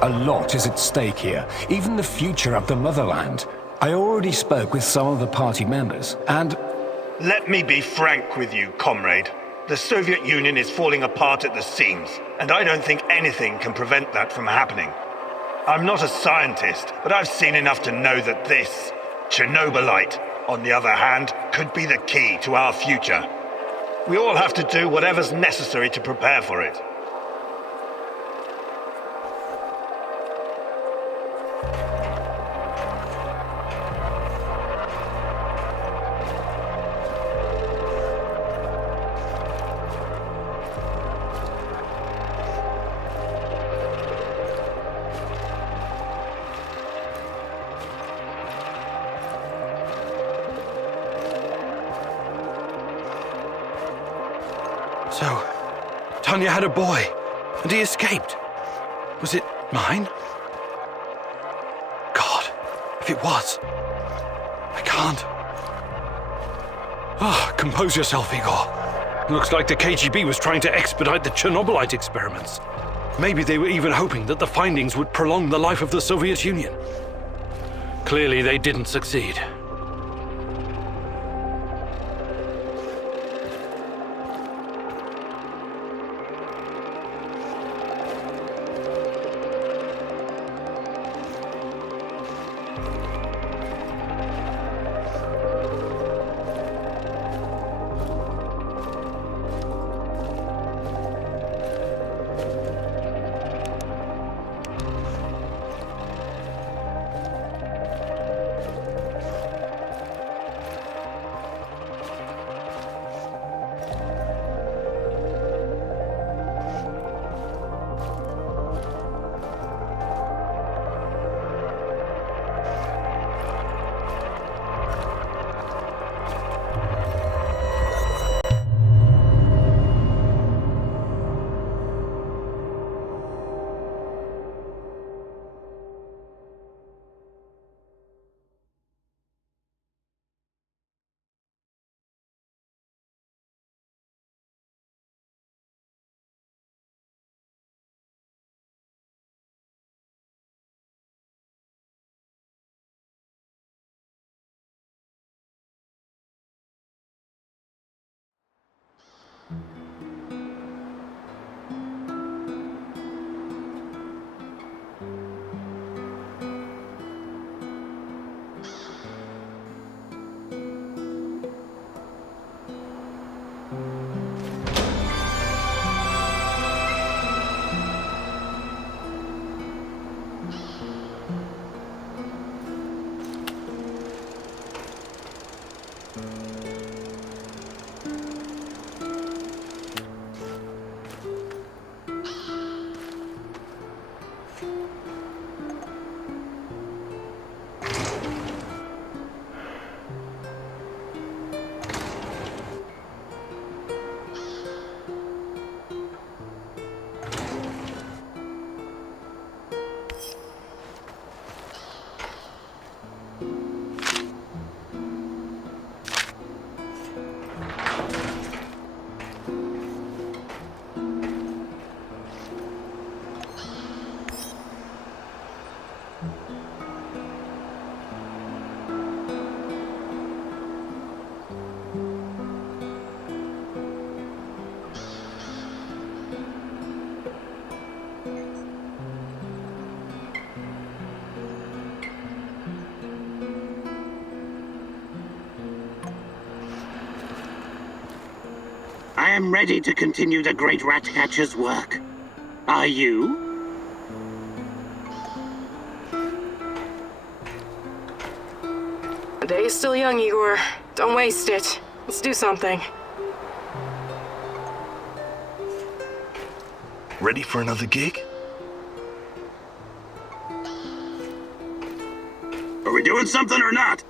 A lot is at stake here, even the future of the motherland. I already spoke with some of the party members, and... Let me be frank with you, comrade. The Soviet Union is falling apart at the seams, and I don't think anything can prevent that from happening. I'm not a scientist, but I've seen enough to know that this, Chernobylite, on the other hand, could be the key to our future. We all have to do whatever's necessary to prepare for it. So, Tanya had a boy, and he escaped. Was it mine? God, if it was, I can't. Compose yourself, Igor. Looks like the KGB was trying to expedite the Chernobylite experiments. Maybe they were even hoping that the findings would prolong the life of the Soviet Union. Clearly, they didn't succeed. I am ready to continue the great Ratcatcher's work. Are you? The day is still young, Igor. Don't waste it. Let's do something. Ready for another gig? Are we doing something or not?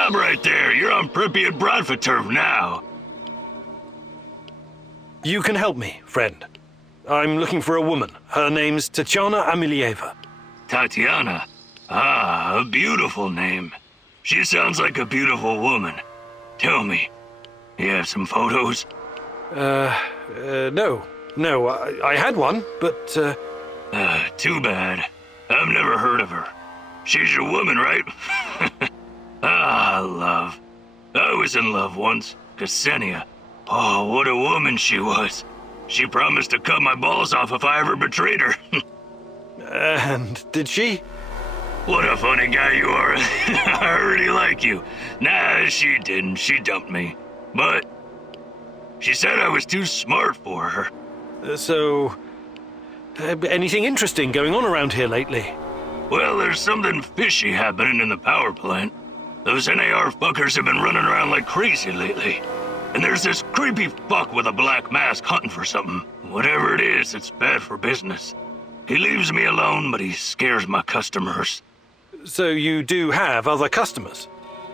Stop right there. You're on Pripyat Bradford turf now. You can help me, friend. I'm looking for a woman. Her name's Tatiana Amelieva. Tatiana. Ah, a beautiful name. She sounds like a beautiful woman. Tell me, you have some photos? No. No, I had one, but, Too bad. I've never heard of her. She's your woman, right? Ah, love. I was in love once. Ksenia. Oh, what a woman she was. She promised to cut my balls off if I ever betrayed her. and did she? What a funny guy you are. I already like you. Nah, she didn't. She dumped me. But she said I was too smart for her. Anything interesting going on around here lately? Well, there's something fishy happening in the power plant. Those NAR fuckers have been running around like crazy lately. And there's this creepy fuck with a black mask hunting for something. Whatever it is, it's bad for business. He leaves me alone, but he scares my customers. So you do have other customers?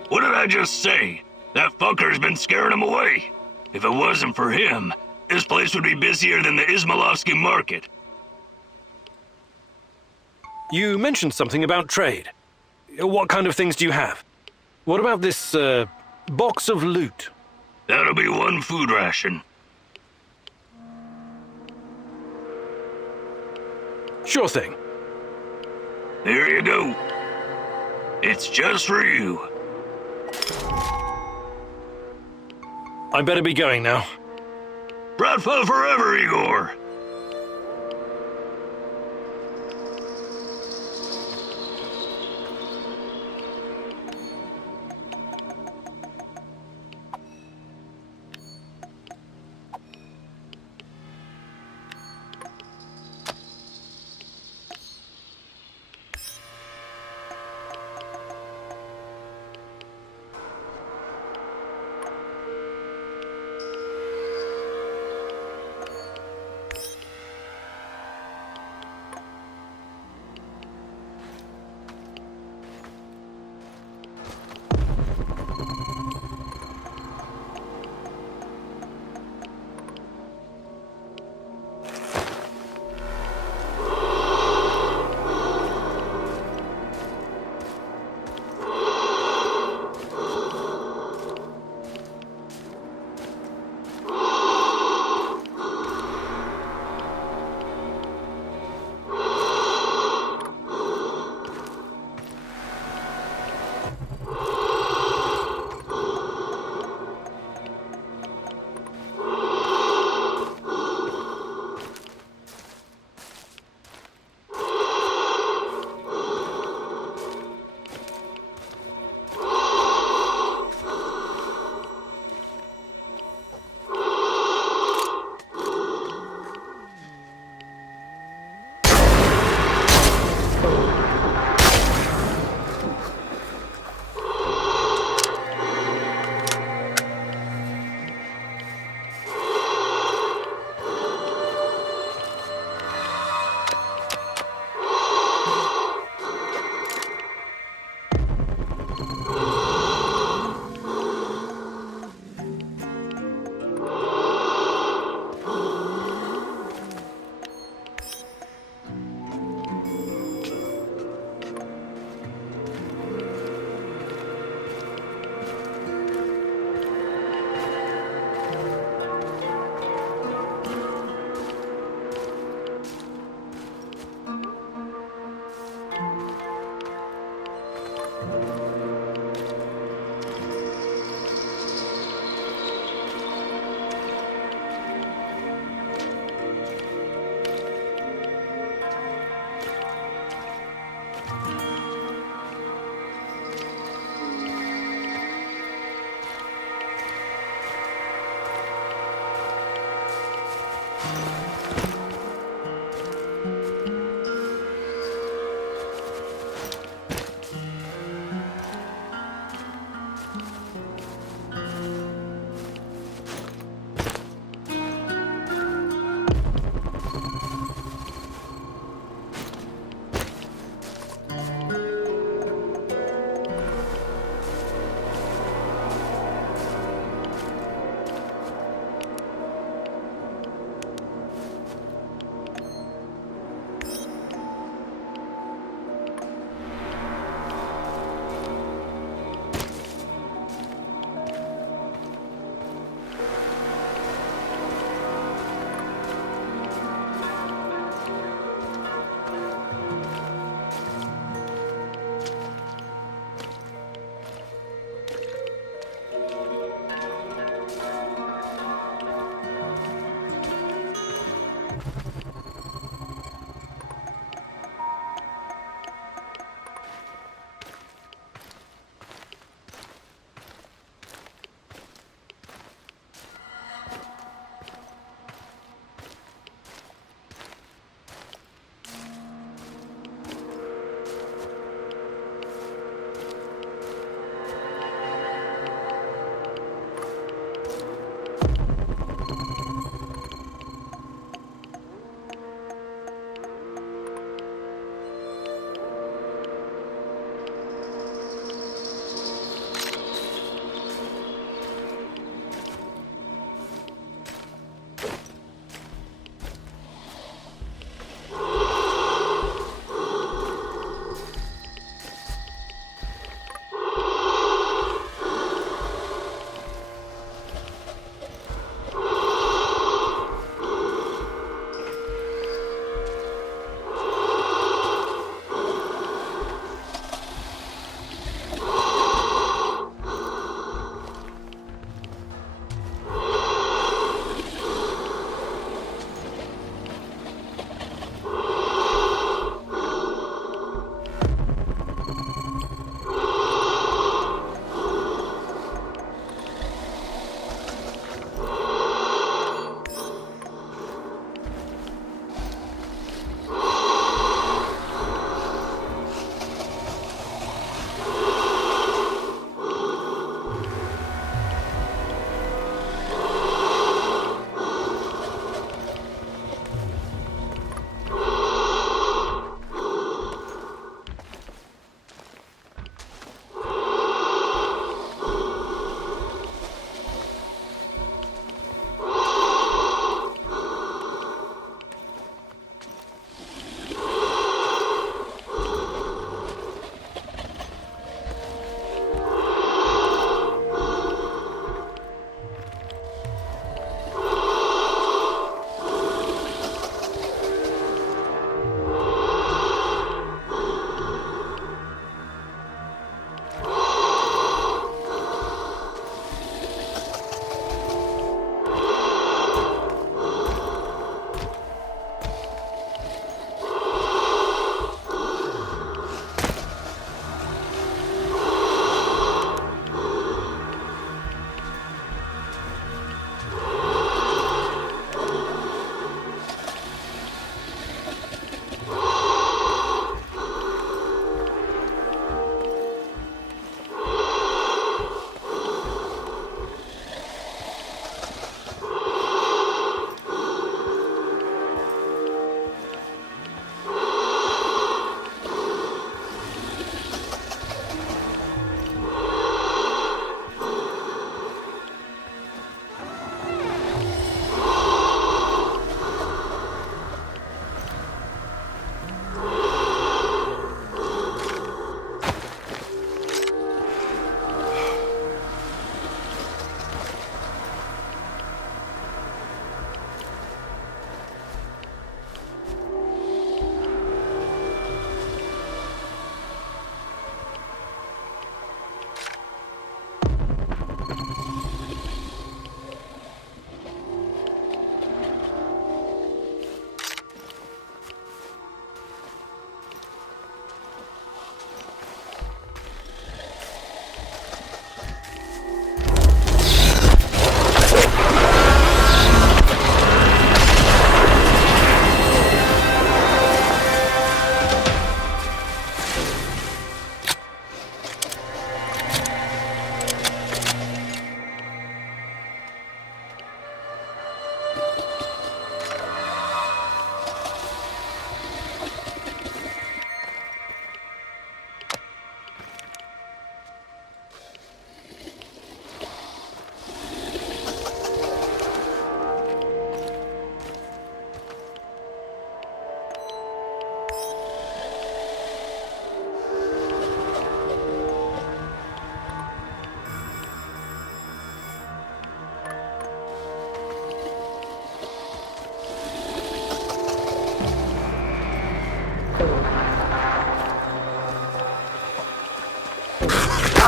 What did I just say? That fucker's been scaring them away. If it wasn't for him, this place would be busier than the Ismailovsky market. You mentioned something about trade. What kind of things do you have? What about this, box of loot? That'll be one food ration. Sure thing. There you go. It's just for you. I better be going now. Bradford forever, Igor!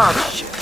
Oh, shit.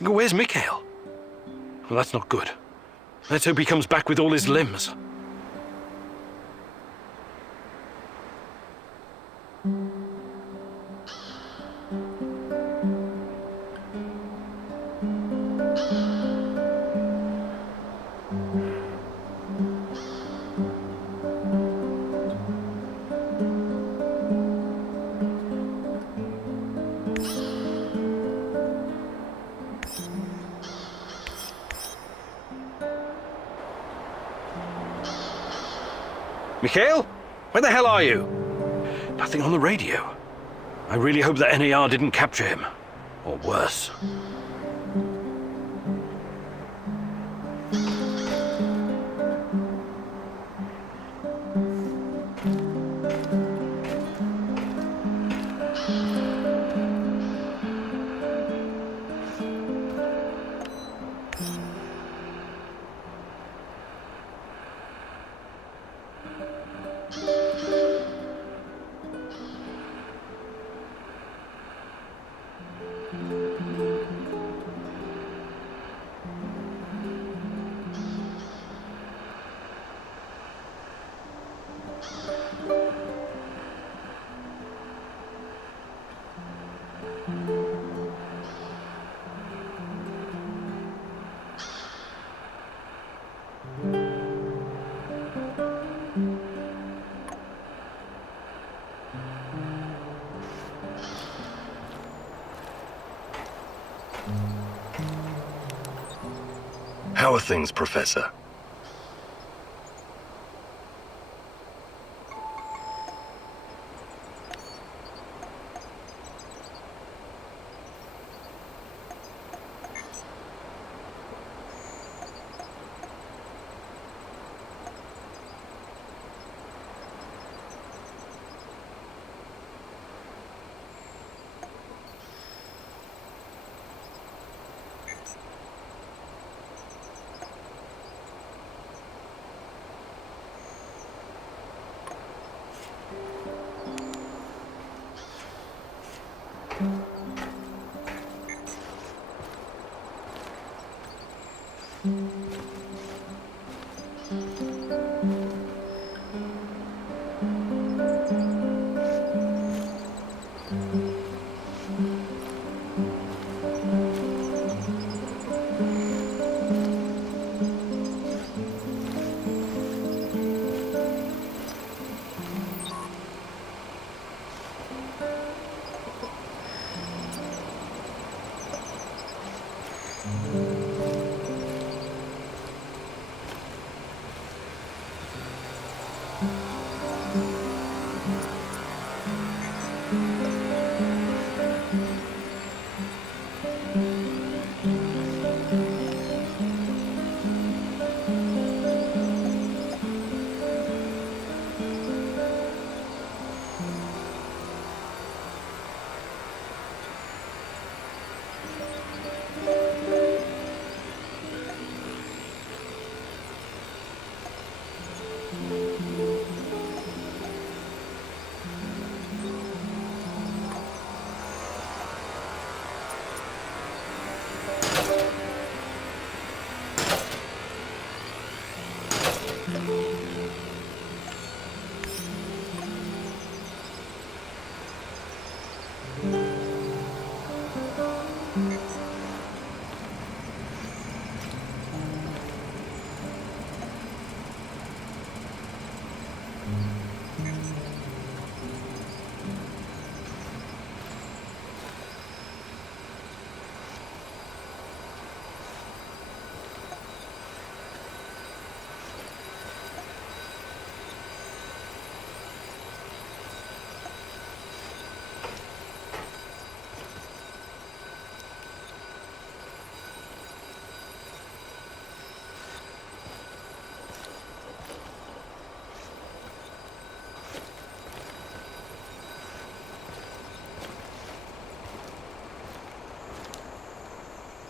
Where's Mikhail? Well, that's not good. Let's hope he comes back with all his limbs. Mikhail? Where the hell are you? Nothing on the radio. I really hope that NAR didn't capture him. Or worse. How are things, Professor?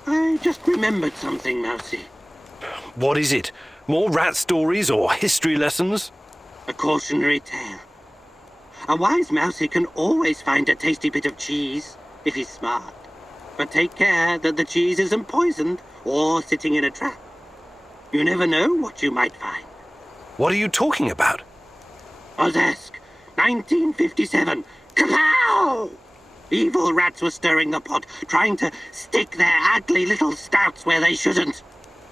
I just remembered something, Mousy. What is it? More rat stories or history lessons? A cautionary tale. A wise Mousy can always find a tasty bit of cheese, if he's smart. But take care that the cheese isn't poisoned or sitting in a trap. You never know what you might find. What are you talking about? Ozesk, 1957. Kapow! Evil rats were stirring the pot, trying to stick their ugly little stouts where they shouldn't.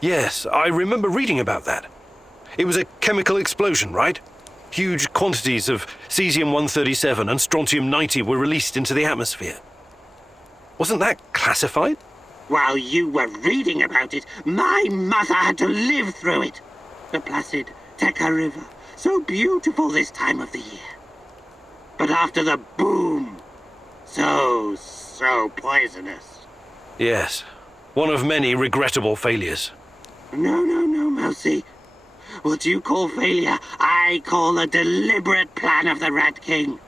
Yes, I remember reading about that. It was a chemical explosion, right? Huge quantities of cesium-137 and strontium-90 were released into the atmosphere. Wasn't that classified? While you were reading about it, my mother had to live through it. The placid Tekka River, so beautiful this time of the year. But after the boom, so poisonous. Yes, one of many regrettable failures. No, Mousy. What you call failure, I call a deliberate plan of the Rat King.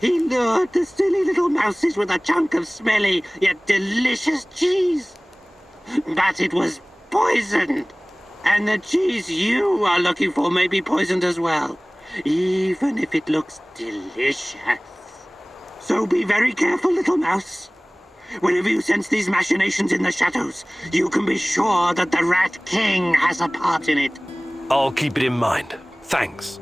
He lured the silly little mouses with a chunk of smelly yet delicious cheese. But it was poisoned. And the cheese you are looking for may be poisoned as well, even if it looks delicious. So be very careful, little mouse. Whenever you sense these machinations in the shadows, you can be sure that the Rat King has a part in it. I'll keep it in mind. Thanks.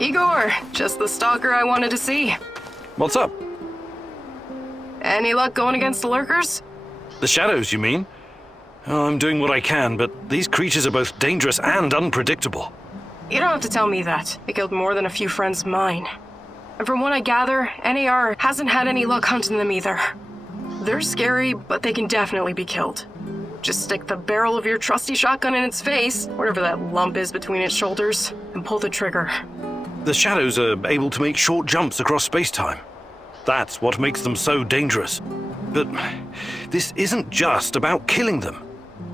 Igor, just the stalker I wanted to see. What's up? Any luck going against the lurkers? The shadows, you mean? Oh, I'm doing what I can, but these creatures are both dangerous and unpredictable. You don't have to tell me that. They killed more than a few friends of mine. And from what I gather, NAR hasn't had any luck hunting them either. They're scary, but they can definitely be killed. Just stick the barrel of your trusty shotgun in its face, whatever that lump is between its shoulders, and pull the trigger. The shadows are able to make short jumps across space-time. That's what makes them so dangerous. But this isn't just about killing them.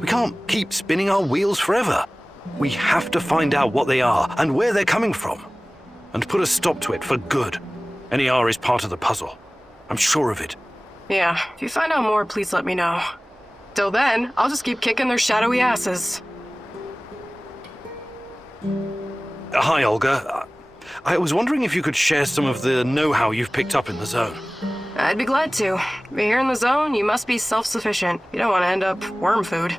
We can't keep spinning our wheels forever. We have to find out what they are and where they're coming from, and put a stop to it for good. NER is part of the puzzle. I'm sure of it. Yeah, if you find out more, please let me know. Till then, I'll just keep kicking their shadowy asses. Hi, Olga. I was wondering if you could share some of the know-how you've picked up in the zone. I'd be glad to. But here in the zone, you must be self-sufficient. You don't want to end up worm food.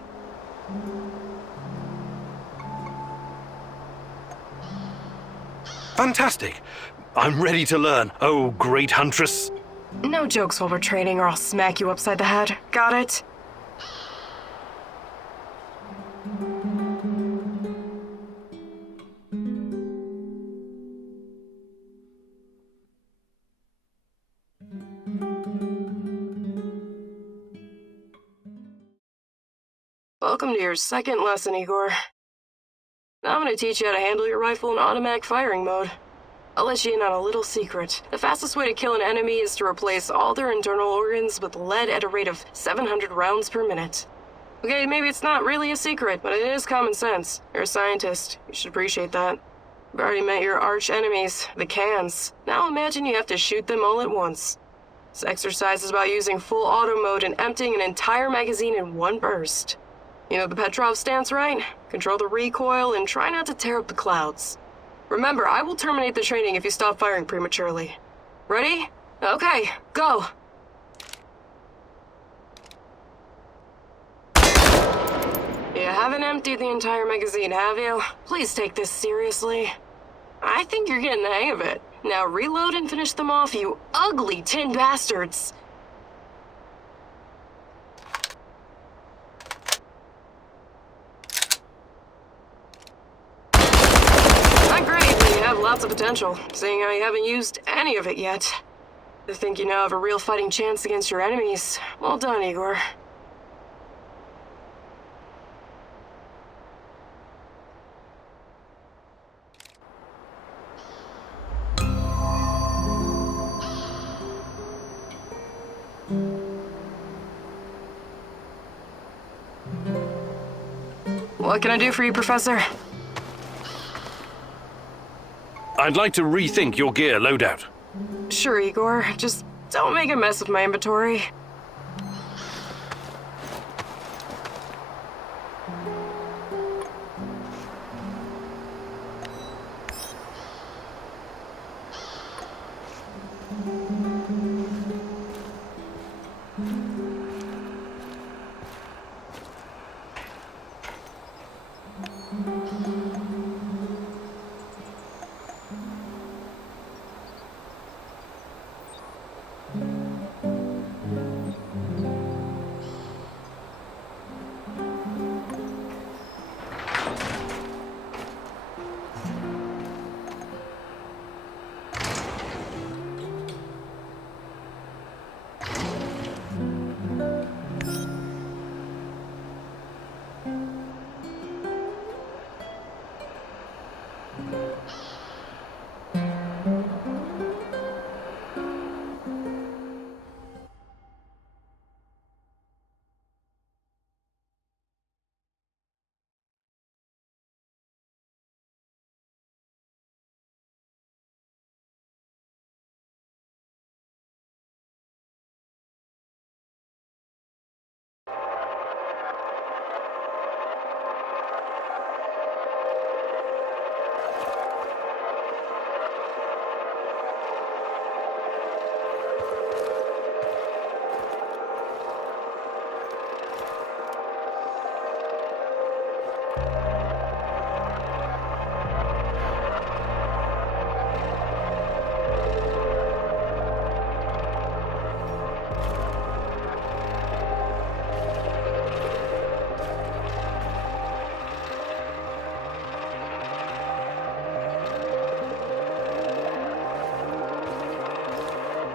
Fantastic. I'm ready to learn, oh great huntress. No jokes while we're training or I'll smack you upside the head. Got it? Welcome to your second lesson, Igor. Now I'm going to teach you how to handle your rifle in automatic firing mode. I'll let you in on a little secret. The fastest way to kill an enemy is to replace all their internal organs with lead at a rate of 700 rounds per minute. Okay, maybe it's not really a secret, but it is common sense. You're a scientist. You should appreciate that. You've already met your arch enemies, the cans. Now imagine you have to shoot them all at once. This exercise is about using full auto mode and emptying an entire magazine in one burst. You know the Petrov stance, right? Control the recoil and try not to tear up the clouds. Remember, I will terminate the training if you stop firing prematurely. Ready? Okay, go! You haven't emptied the entire magazine, have you? Please take this seriously. I think you're getting the hang of it. Now reload and finish them off, you ugly tin bastards! Not great, but you have lots of potential, seeing how you haven't used any of it yet. I think you now have a real fighting chance against your enemies. Well done, Igor. What can I do for you, Professor? I'd like to rethink your gear loadout. Sure, Igor. Just don't make a mess of my inventory.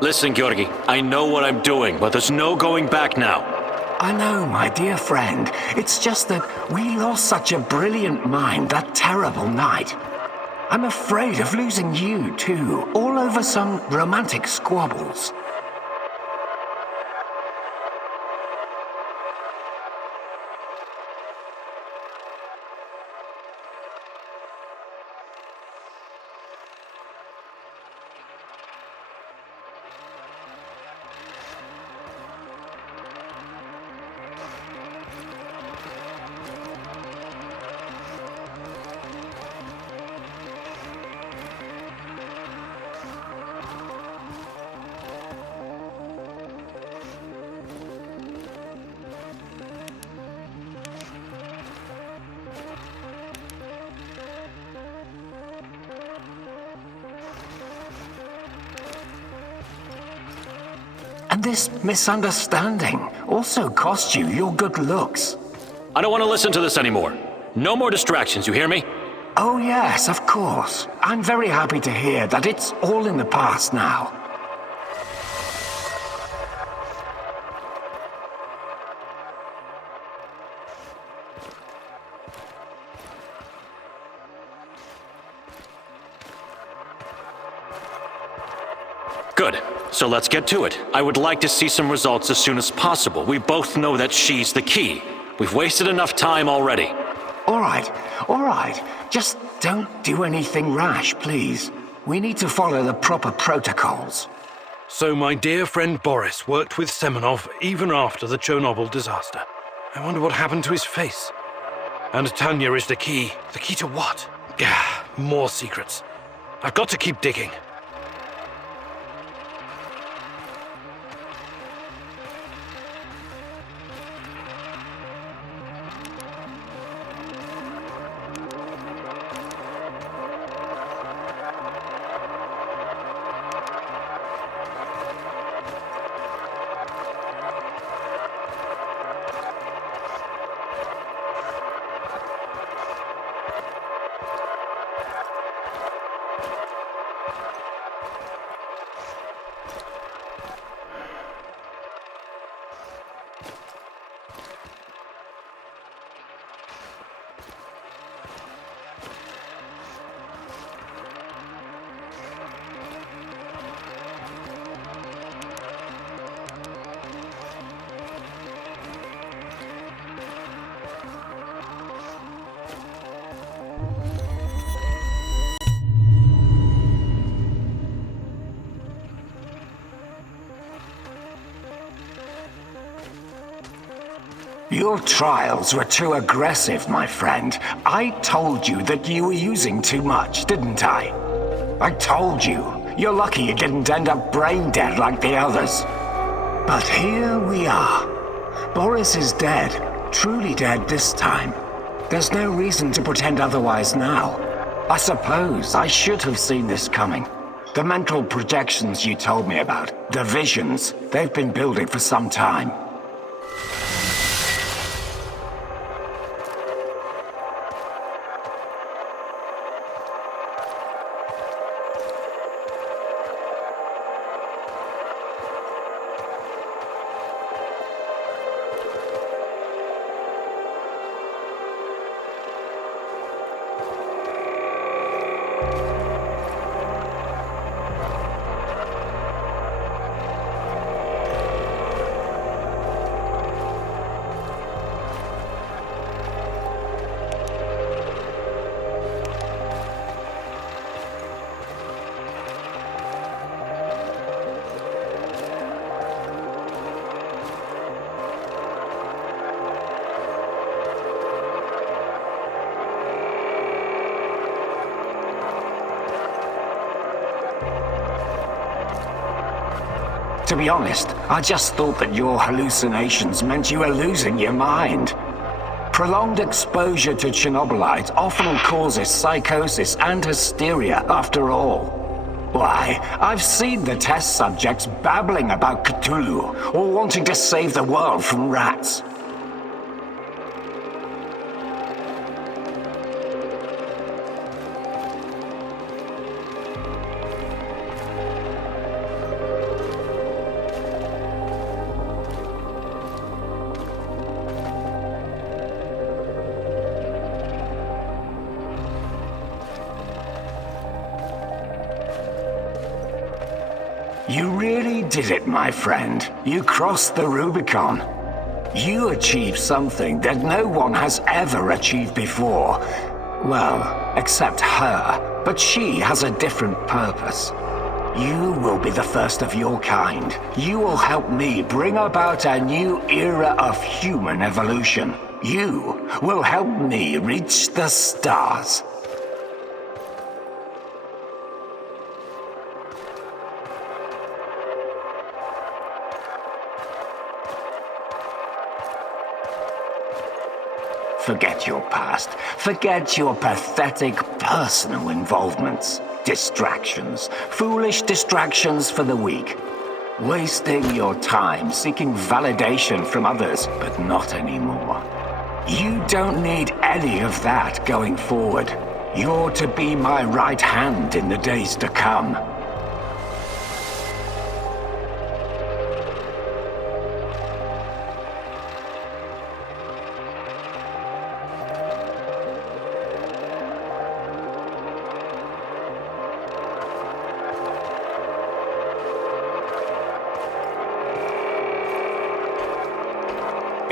Listen, Georgi, I know what I'm doing, but there's no going back now. I know, my dear friend. It's just that we lost such a brilliant mind that terrible night. I'm afraid of losing you, too, all over some romantic squabbles. And this misunderstanding also cost you your good looks. I don't want to listen to this anymore. No more distractions, you hear me? Oh yes, of course. I'm very happy to hear that it's all in the past now. Good. So let's get to it. I would like to see some results as soon as possible. We both know that she's the key. We've wasted enough time already. All right. Just don't do anything rash, please. We need to follow the proper protocols. So my dear friend Boris worked with Semenov even after the Chernobyl disaster. I wonder what happened to his face. And Tanya is the key. The key to what? Gah, more secrets. I've got to keep digging. Your trials were too aggressive, my friend. I told you that you were using too much, didn't I? I told you. You're lucky you didn't end up brain dead like the others. But here we are. Boris is dead. Truly dead this time. There's no reason to pretend otherwise now. I suppose I should have seen this coming. The mental projections you told me about, the visions, they've been building for some time. To be honest, I just thought that your hallucinations meant you were losing your mind. Prolonged exposure to Chernobylite often causes psychosis and hysteria after all. Why, I've seen the test subjects babbling about Cthulhu or wanting to save the world from rats. You really did it, my friend. You crossed the Rubicon. You achieved something that no one has ever achieved before. Well, except her, but she has a different purpose. You will be the first of your kind. You will help me bring about a new era of human evolution. You will help me reach the stars. Forget your past. Forget your pathetic personal involvements. Distractions. Foolish distractions for the weak. Wasting your time seeking validation from others, but not anymore. You don't need any of that going forward. You're to be my right hand in the days to come.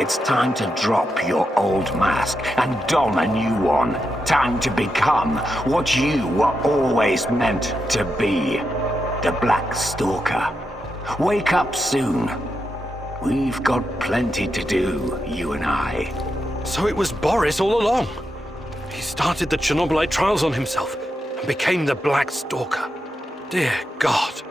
It's time to drop your old mask and don a new one. Time to become what you were always meant to be. The Black Stalker. Wake up soon. We've got plenty to do, you and I. So it was Boris all along. He started the Chernobylite trials on himself and became the Black Stalker. Dear God.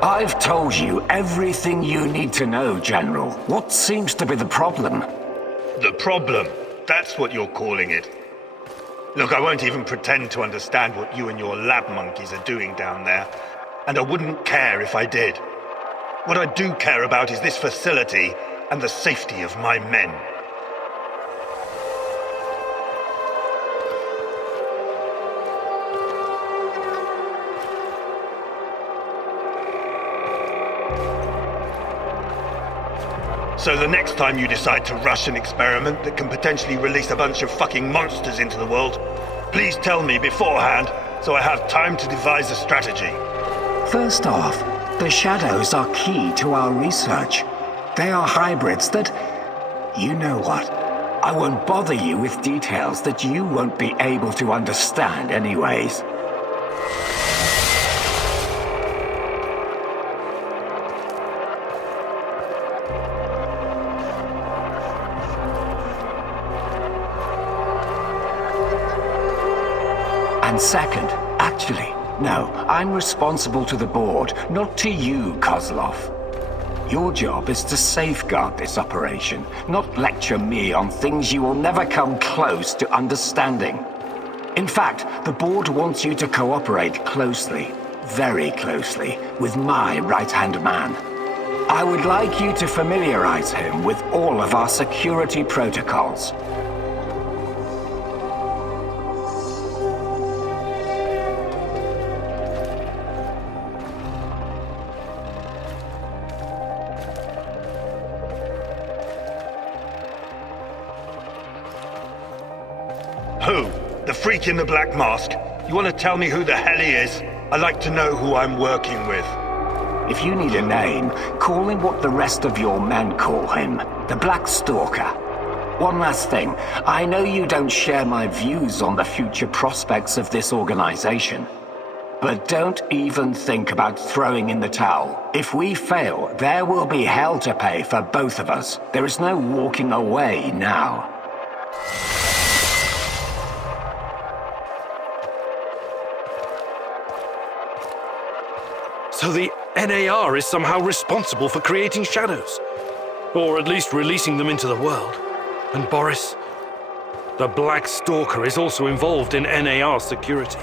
I've told you everything you need to know, General. What seems to be the problem? The problem? That's what you're calling it. Look, I won't even pretend to understand what you and your lab monkeys are doing down there. And I wouldn't care if I did. What I do care about is this facility and the safety of my men. So the next time you decide to rush an experiment that can potentially release a bunch of fucking monsters into the world, please tell me beforehand so I have time to devise a strategy. First off, the shadows are key to our research. They are hybrids that... You know what? I won't bother you with details that you won't be able to understand anyways. And second, actually, no, I'm responsible to the board, not to you, Kozlov. Your job is to safeguard this operation, not lecture me on things you will never come close to understanding. In fact, the board wants you to cooperate closely, very closely, with my right-hand man. I would like you to familiarize him with all of our security protocols. Who? The freak in the black mask? You want to tell me who the hell he is? I'd like to know who I'm working with. If you need a name, call him what the rest of your men call him, the Black Stalker. One last thing, I know you don't share my views on the future prospects of this organization. But don't even think about throwing in the towel. If we fail, there will be hell to pay for both of us. There is no walking away now. So the NAR is somehow responsible for creating shadows. Or at least releasing them into the world. And Boris, the Black Stalker is also involved in NAR security.